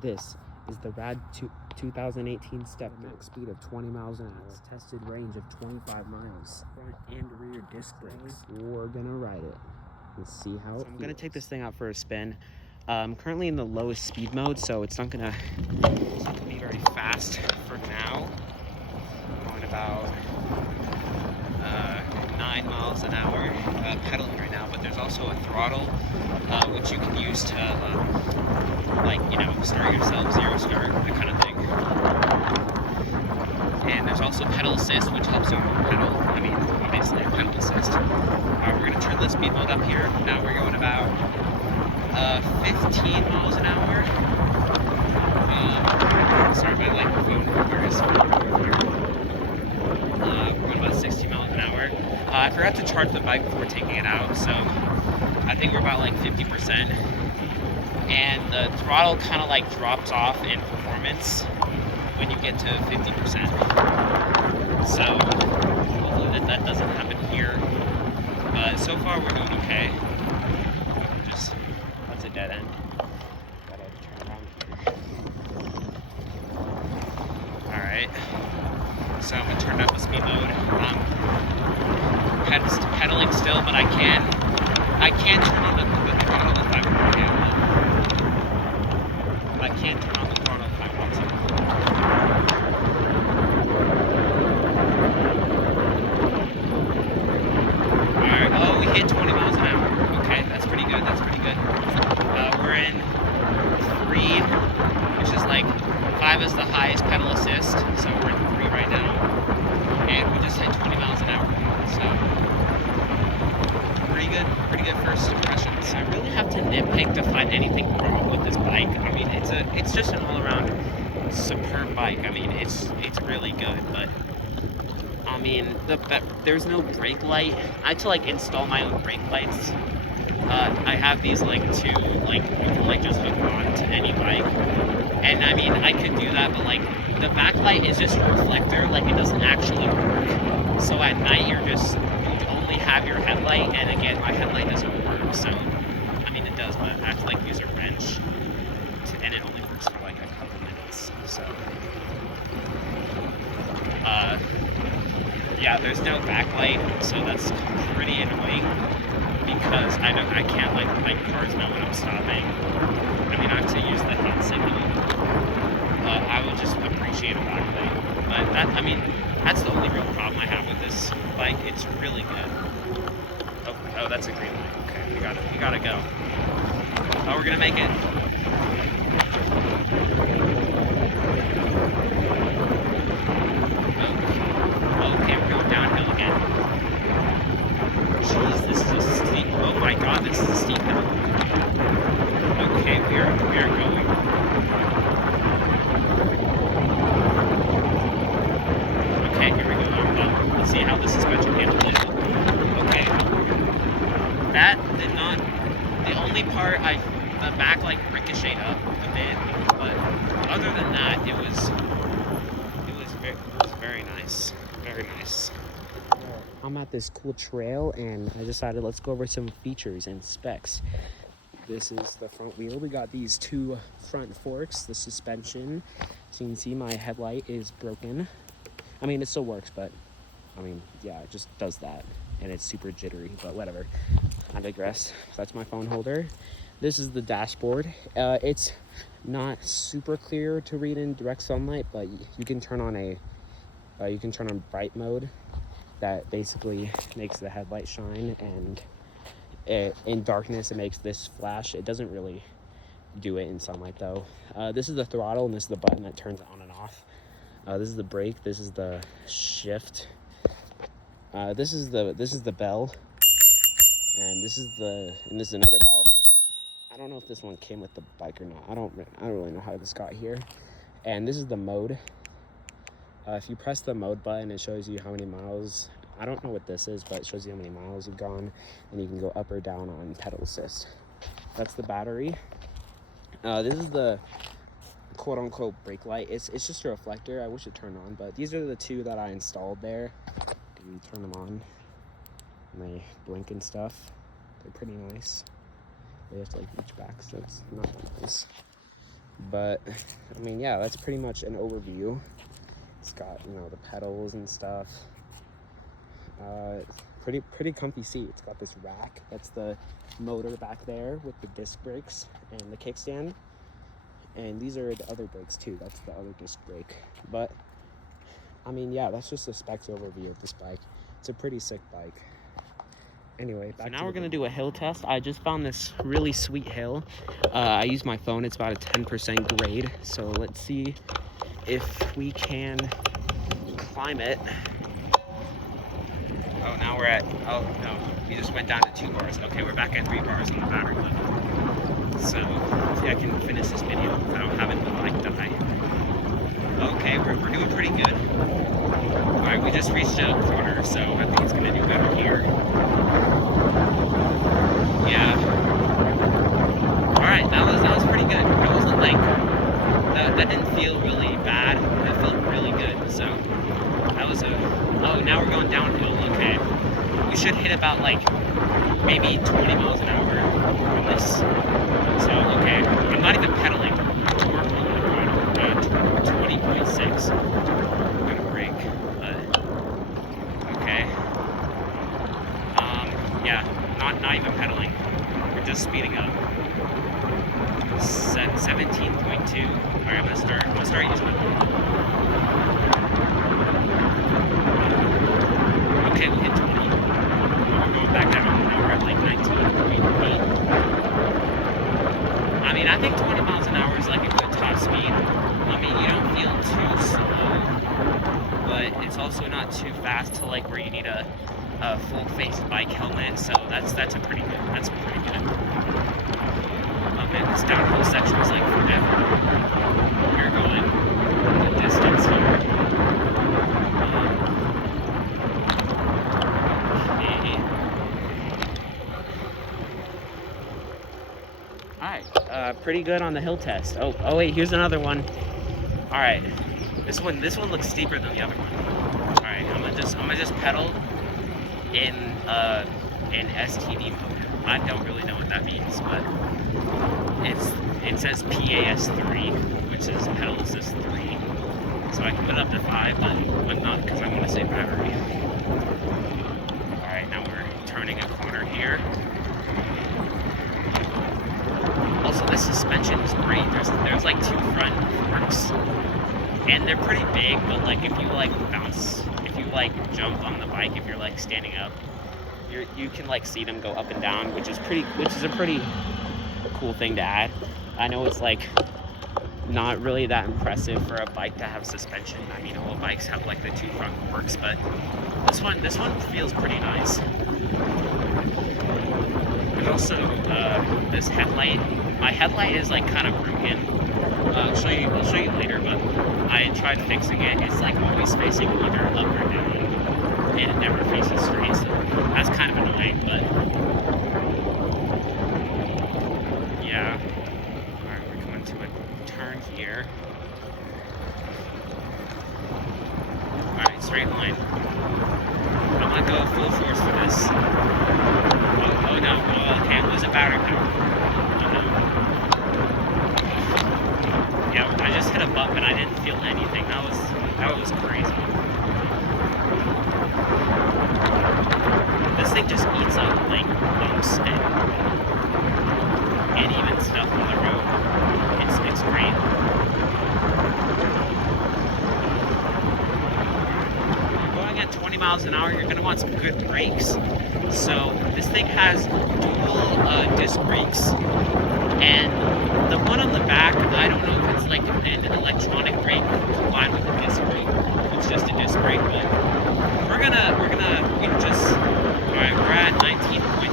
This is the rad 2018 step max speed of 20 miles an hour, tested range of 25 miles, front and rear disc brakes. We're gonna ride it and see how it feels. I'm gonna take this thing out for a spin. I'm currently in the lowest speed mode, so it's not gonna be very fast for now. I'm going about 9 miles an hour pedaling right now, but there's also a throttle which you can use to like, you know, start yourself, zero start, that kind of thing. And there's also pedal assist, which helps you pedal. I mean, obviously pedal assist. We're gonna turn the speed mode up here. Now we're going about 15 miles an hour. Sorry, my microphone is we're going about 60 miles an hour. I forgot to charge the bike before taking it out, so I think we're about like 50%. And the throttle kind of like drops off in performance when you get to 50%. So hopefully that doesn't happen here. So far we're doing okay. That's a dead end. Gotta turn around here. Alright. So I'm gonna turn up the speed mode. Pedaling still, but I can turn on the throttle if I want to. I can turn on the throttle if I want to. Alright, oh, we hit 20 miles an hour. Okay, that's pretty good, that's pretty good. We're in 3, which is like 5 is the highest pedal assist, so we're in 3 right now. And we just hit 20 miles an hour. So pretty good first impressions. I really have to nitpick to find anything wrong with this bike. I mean, it's just an all-around superb bike. I mean, it's really good, but I mean, there's no brake light. I had to like install my own brake lights. I have these like two, like you can like just hook on to any bike, and I mean I could do that, but like the backlight is just a reflector, like it doesn't actually work. So at night you only have your headlight, and again my headlight doesn't work. So I mean it does, but I have to like use a wrench, and it only works for like a couple minutes. So yeah, there's no backlight, so that's pretty annoying. Because I can't like cars know when I'm stopping. I mean I have to use the hand signal. I would just appreciate a backlight. But that's the only real problem I have with this bike. It's really good. Oh, that's a green light. Okay, we gotta go. Oh, we're gonna make it. Okay, we're going downhill again. Jeez, this is a steep. Oh my god, this is a steep hill. Okay, we are going. Okay, here we go. Let's see how this is going to handle it. Okay. That did not. The only part the back like ricocheted up a bit, but other than that, it was very nice. Very nice. I'm at this cool trail and I decided let's go over some features and specs. This is the front wheel. We got these 2 front forks, the suspension. So you can see my headlight is broken. I mean, it still works, but I mean, yeah, it just does that. And it's super jittery, but whatever. I digress. That's my phone holder. This is the dashboard. It's not super clear to read in direct sunlight, but you can turn on bright mode. That basically makes the headlight shine, and in darkness it makes this flash. It doesn't really do it in sunlight though. This is the throttle, and this is the button that turns it on and off. This is the brake. This is the shift. This is the bell, and this is another bell. I don't know if this one came with the bike or not. I don't really know how this got here. And this is the mode. If you press the mode button, it shows you how many miles. I don't know what this is, but it shows you how many miles you've gone, and you can go up or down on pedal assist. That's the battery. This is the quote-unquote brake light. It's just a reflector. I wish it turned on, but these are the 2 that I installed there. You turn them on, and they blink and stuff. They're pretty nice. They have to like reach back, so it's not nice. But I mean, yeah, that's pretty much an overview. It's got, you know, the pedals and stuff. Pretty comfy seat. It's got this rack. That's the motor back there with the disc brakes and the kickstand. And these are the other brakes too. That's the other disc brake. But I mean, yeah, that's just a specs overview of this bike. It's a pretty sick bike. Anyway, back so now we're gonna do a hill test. I just found this really sweet hill. I use my phone. It's about a 10% grade. So let's see if we can climb it. Oh, now we're at, oh no, we just went down to 2 bars. Okay, we're back at 3 bars on the battery level. So hopefully I can finish this video without having the bike die. Okay, we're doing pretty good. All right, we just reached a corner, so I think it's gonna do better here. Yeah. All right, that was pretty good. It wasn't like, that didn't feel really bad. That felt really good, so that was oh, now we're going downhill, okay. We should hit about like, maybe 20 miles an hour on this. So, okay, I'm not even pedaling. Torque on the 20.6. I'm gonna brake, but, okay. Yeah, not even pedaling. We're just speeding up. 17.2. Alright, I'm gonna start using my phone. Okay, we hit 20. We're going back down. Now we're at like 19.8. I mean, I think 20 miles an hour is like a good top speed. I mean, you don't feel too slow, but it's also not too fast to like where you need a full face bike helmet. So that's a pretty good. That's pretty good. Oh man, this downhill section is like forever. We're going the distance here. Alright, pretty good on the hill test. Oh wait, here's another one. Alright, this one looks steeper than the other one. Alright, I'm gonna just pedal in STD mode. I don't really know what that means, but it says PAS3, which is pedal assist 3. So I can put it up to 5, but not because I want to save battery. Alright, now we're turning a corner here. Also, this suspension is great. There's like 2 front forks, and they're pretty big, but like if you like bounce, if you like jump on the bike, if you're like standing up, you can like see them go up and down, which is a pretty cool thing to add. I know it's like not really that impressive for a bike to have suspension. I mean, all bikes have like the 2 front forks, but this one feels pretty nice. And also, this headlight, my headlight is like kind of broken. I'll show you later, but I tried fixing it. It's like always facing either up or down, and it never faces straight, so that's kind of annoying, but yeah. Alright, we're coming to a turn here. Alright, straight line. I'm gonna go full force for this. Oh no, okay, I'm losing battery power. Oh no. Yeah, I just hit a bump and I didn't feel anything. That was crazy. This thing just eats up like bumps and even stuff on the road. It's great. Going at 20 miles an hour, you're gonna want some good brakes. So this thing has dual disc brakes, and the one on the back, I don't know if it's like an electronic brake combined with a disc brake. It's just a disc brake, but we just, alright, we're at 19.5.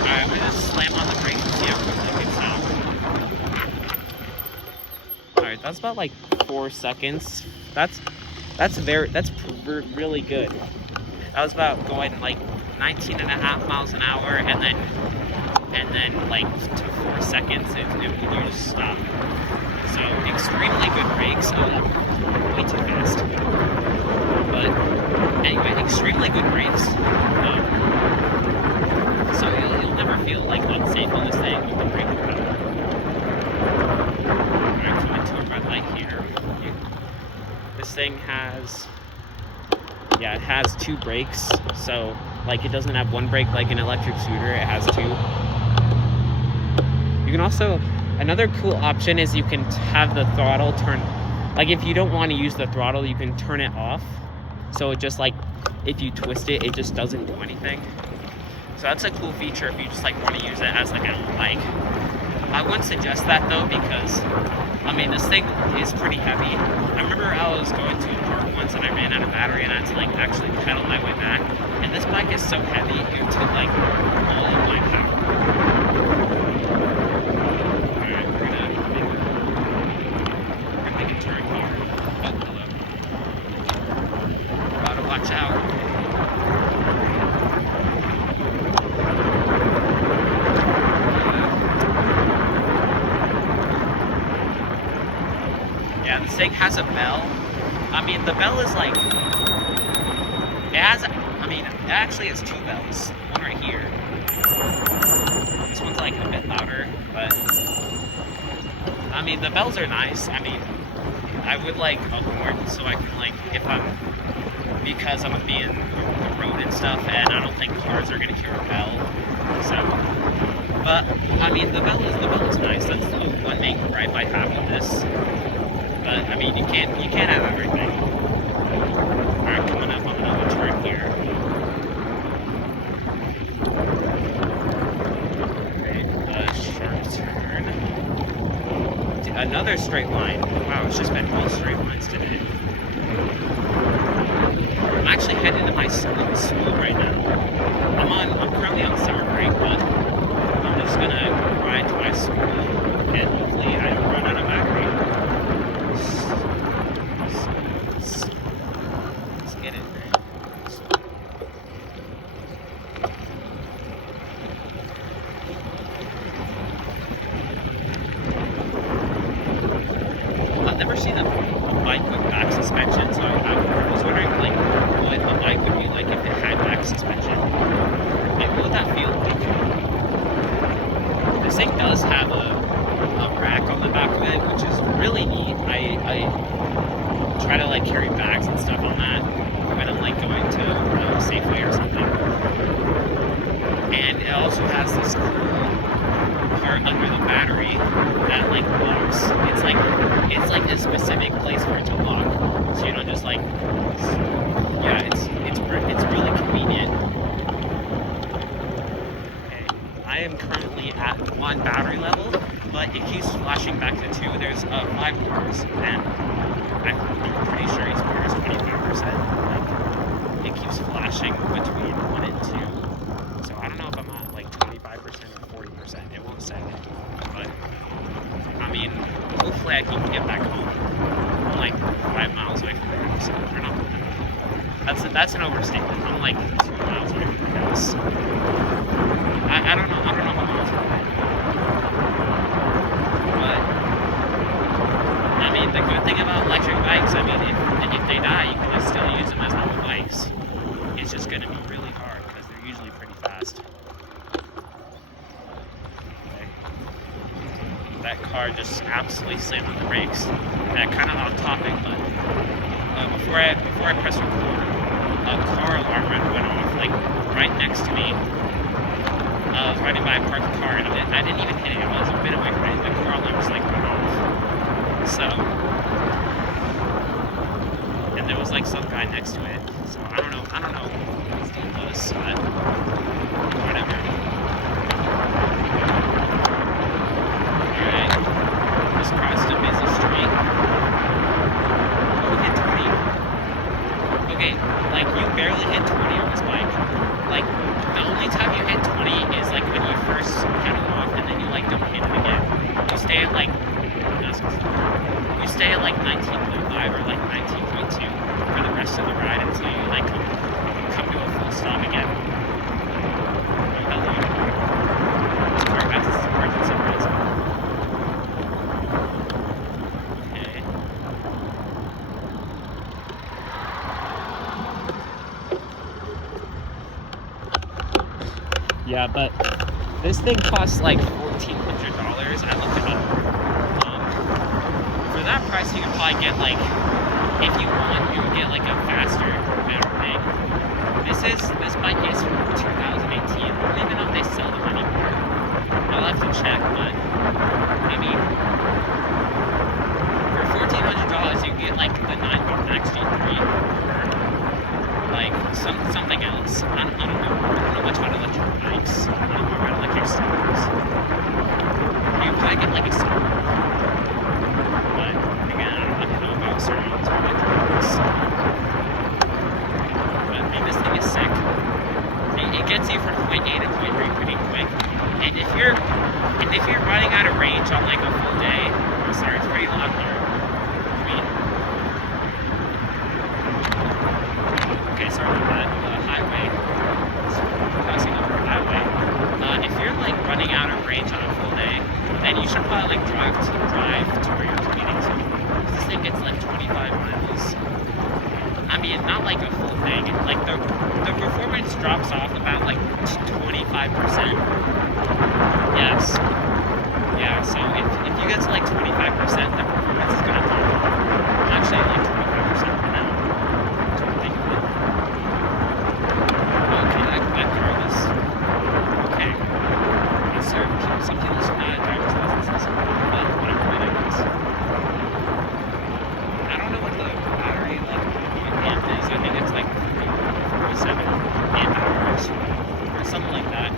Alright, I'm gonna just slam on the brakes and see how quickly it gets out. Alright, that's about like 4 seconds. That's really good. That was about going like 19.5 miles an hour, and then like to 4 seconds, you just stop. So extremely good brakes. Oh, way too fast. But anyway, extremely good brakes. So you'll never feel like unsafe on this thing. You can brake it this thing has, yeah, it has 2 brakes. So like it doesn't have 1 brake like an electric scooter, it has 2. You can also, another cool option is you can have the throttle turn, like if you don't want to use the throttle, you can turn it off. So it just like, if you twist it, it just doesn't do anything. So that's a cool feature if you just like want to use it as like a bike. I wouldn't suggest that though, because I mean this thing is pretty heavy. I remember I was going to a park once and I ran out of battery and I had to like actually pedal my way back. And this bike is so heavy, it took like all of my power. Alright, we're gonna make a turn here. Oh, hello. Gotta watch out. Yeah, this thing has a bell. I mean, the bell is like, it has, I mean, it actually has 2 bells. One right here. This one's like a bit louder, but, I mean, the bells are nice. I mean, I would like a horn so I can like, if I'm, because I'm gonna be in the road and stuff, and I don't think cars are gonna hear a bell, so, but, I mean, the bell is nice. That's the one main gripe I have with this. But I mean, you can't have everything. All right, coming up on another turn here. Okay, sharp turn. Another straight line. Wow, it's just been all straight lines today. I'm actually heading to my school right now. I'm currently on summer break, but I'm just gonna ride to my school, and hopefully I don't run out of battery. Let's get it. I've never seen a bike with back suspension, so I was wondering like what a bike would be like if it had back suspension. Like what would that feel like? This thing does have a rack on the back of it, which is really neat. I try to like carry bags and stuff on that when I'm like going to Safeway or something. And it also has this cool part under the battery that like locks. It's like a specific place for it to lock, so you don't just like, yeah, it's really convenient. Okay, I am currently at 1 battery level, but it keeps flashing back to 2. There's 5 cars, and I'm pretty sure each car is 25%. Like, it keeps flashing between 1 and 2. So I don't know if I'm at like 25% or 40%. It won't say. But I mean, hopefully I can get back home. I'm like 5 miles away from the house. So we're not. That's an overstatement. I'm like 2 miles away from the house. I don't know how miles away. But I mean, the good thing about electric bikes, I mean, if they die, you can just still use them as normal bikes. It's just going to be really hard because they're usually pretty fast. Okay. That car just absolutely slammed on the brakes. That kind of off topic, but before I press record, a car alarm went off like right next to me. I was riding by a parked car and I didn't even hit it. I was a bit away from it. The car alarm just like went off. So, and there was like some guy next to it. So I don't know what this dude was, but whatever. Alright, just crossed a busy street. Oh, hit 20. Okay, like you barely hit 20 on this bike. Like the only time you hit 20 is like when you first pedal off and then you like don't hit it again. You stay at like 19.5 or like 19.2 for the rest of the ride until you like come to a full stop again. Hello. Sorry, that's the emergency brake. Okay. Yeah, but this thing costs like $1,400. I looked it up. For that price, you could probably get like if you want, you can get like a faster, better thing. This bike is from 2018. I don't even know if they sell them anymore. I'll have to check, but I mean, for $1,400 you can get like the 9 Max G3 or like something else. I don't know. I don't know much about electric bikes. I don't know about electric scooters. You can probably get like a scooter, but again, I don't know about certain electric bikes. But I mean, this thing is sick. It gets you from point A to point B pretty quick. And if you're running out of range on like a full day, I'm sorry, it's pretty loud here. I mean, okay, sorry about that. Highway, crossing over a highway. If you're like running out of range on a full day, then you should probably like drive to where you're commuting to. This thing gets like 25 miles. I mean, not like a full thing. Like the performance drops off about like 25%. Yes. Yeah. So if you get to like 25%, the performance is gonna drop off. Actually, like 25% for now. That's what I'm thinking of. Okay, that car is okay. Yes, sir. Some people should not have driver's licenses, but whatever. I guess. I don't know what the battery like amp is. I think it's like 47 amp hours or something like that.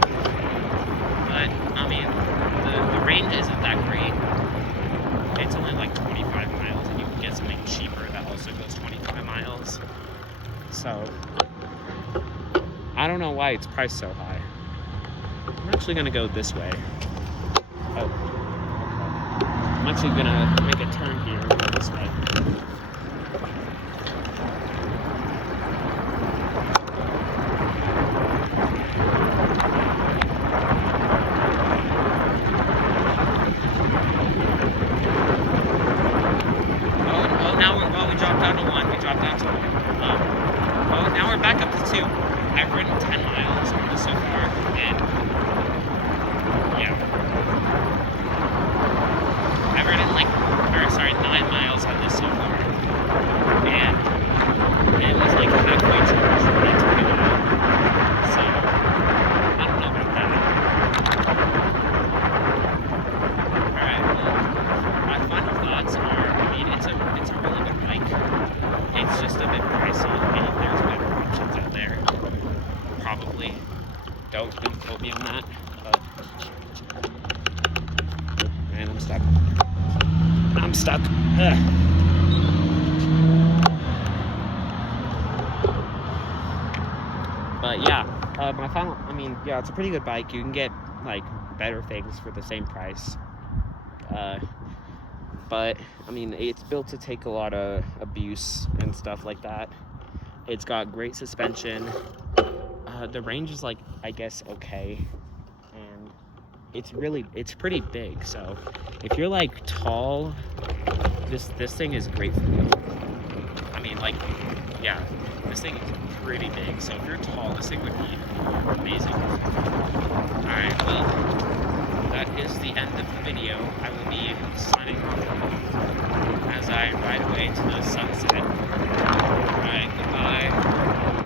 But I mean, the range isn't that great. It's only like 25 miles, and you can get something cheaper that also goes 25 miles. So I don't know why it's priced so high. I'm actually gonna go this way. Oh, okay. I'm actually gonna make a turn here and go this way. We dropped down to one. Now we're back up to 2. I've ridden 10 miles on this so far, and yeah. I've ridden 9 miles on this so far, and it was like halfway charged when I took it out. So I don't know about that. Alright, well, my final thoughts are, I mean, it's a really good bike. It's just a bit pricey. I mean, there's better options out there. Probably. Don't quote me on that. But man, I'm stuck. Ugh. But yeah, it's a pretty good bike. You can get like better things for the same price. But I mean, it's built to take a lot of abuse and stuff like that. It's got great suspension. The range is like, I guess, okay, and it's pretty big. So if you're like tall, this thing is great for you. I mean, like, yeah, this thing is pretty big. So if you're tall, this thing would be